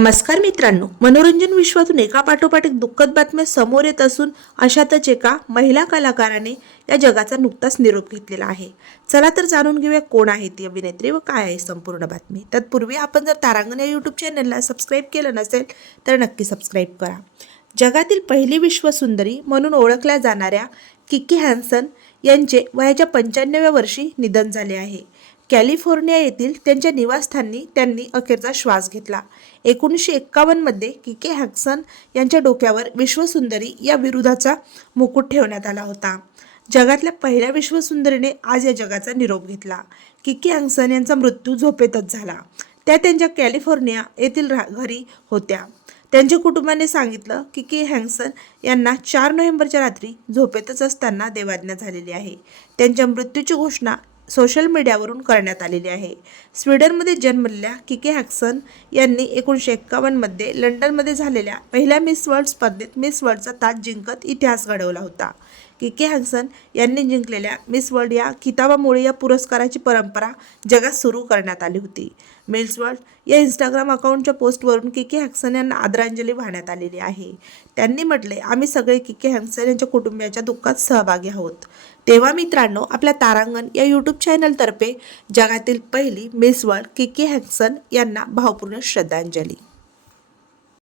नमस्कार मित्रांनो मनोरंजन विश्वातून एका पाठोपाठ एक दुःखद बातम्या समोर येत असून अशातच एका महिला कलाकाराने या जगाचा नुकताच निरोप घेतलेला आहे. चला तर जाणून घेऊया कोण आहे ती अभिनेत्री व काय आहे संपूर्ण बातमी. तत्पूर्वी आपण जर तारांगण या यूट्यूब चॅनलला सबस्क्राईब केलं नसेल तर नक्की सबस्क्राईब करा. जगातील पहिली विश्वसुंदरी म्हणून ओळखल्या जाणाऱ्या किकी हॅन्सन यांचे वयाच्या पंच्याण्णव्या वर्षी निधन झाले आहे. कॅलिफोर्निया येथील त्यांच्या निवासस्थानी त्यांनी अखेरचा श्वास घेतला. एकोणीसशे एक्कावन्नमध्ये किके हॅक्सन यांच्या डोक्यावर विश्वसुंदरी या विरोधाचा मुकुट ठेवण्यात आला होता. जगातल्या पहिल्या विश्वसुंदरीने आज या जगाचा निरोप घेतला. किके हॅक्सन यांचा मृत्यू झोपेतच झाला. त्या त्यांच्या कॅलिफोर्निया येथील रा- घरी होत्या. त्यांच्या कुटुंबाने सांगितलं की के हँगसन यांना चार नोव्हेंबरच्या रात्री झोपेतच असताना देवाज्ञा झालेली आहे. त्यांच्या मृत्यूची घोषणा सोशल मीडियावरून करण्यात आलेली आहे. स्वीडनमध्ये जन्मलेल्या किके हॅक्सन यांनी एकोणीसशे एक्कावन्नमध्ये लंडनमध्ये झालेल्या पहिल्या मिस वर्ल्ड स्पर्धेत मिस वर्ल्डचा ताज जिंकत इतिहास घडवला होता. किके हॅन्सन यांनी जिंकलेल्या मिस वर्ल्ड या किताबामुळे या पुरस्काराची परंपरा जगात सुरू करण्यात आली होती. मिस वर्ल्ड या इंस्टाग्राम अकाउंटच्या पोस्टवरून किके हॅक्सन यांना आदरांजली वाहण्यात आलेली आहे. त्यांनी म्हटले आम्ही सगळे किके हॅन्सन यांच्या कुटुंबियाच्या दुःखात सहभागी आहोत. तेव्हा मित्रांनो आपल्या तारांगण या यूट्यूब चॅनलतर्फे जगातील पहिली मिस वर्ल्ड किके हॅक्सन यांना भावपूर्ण श्रद्धांजली.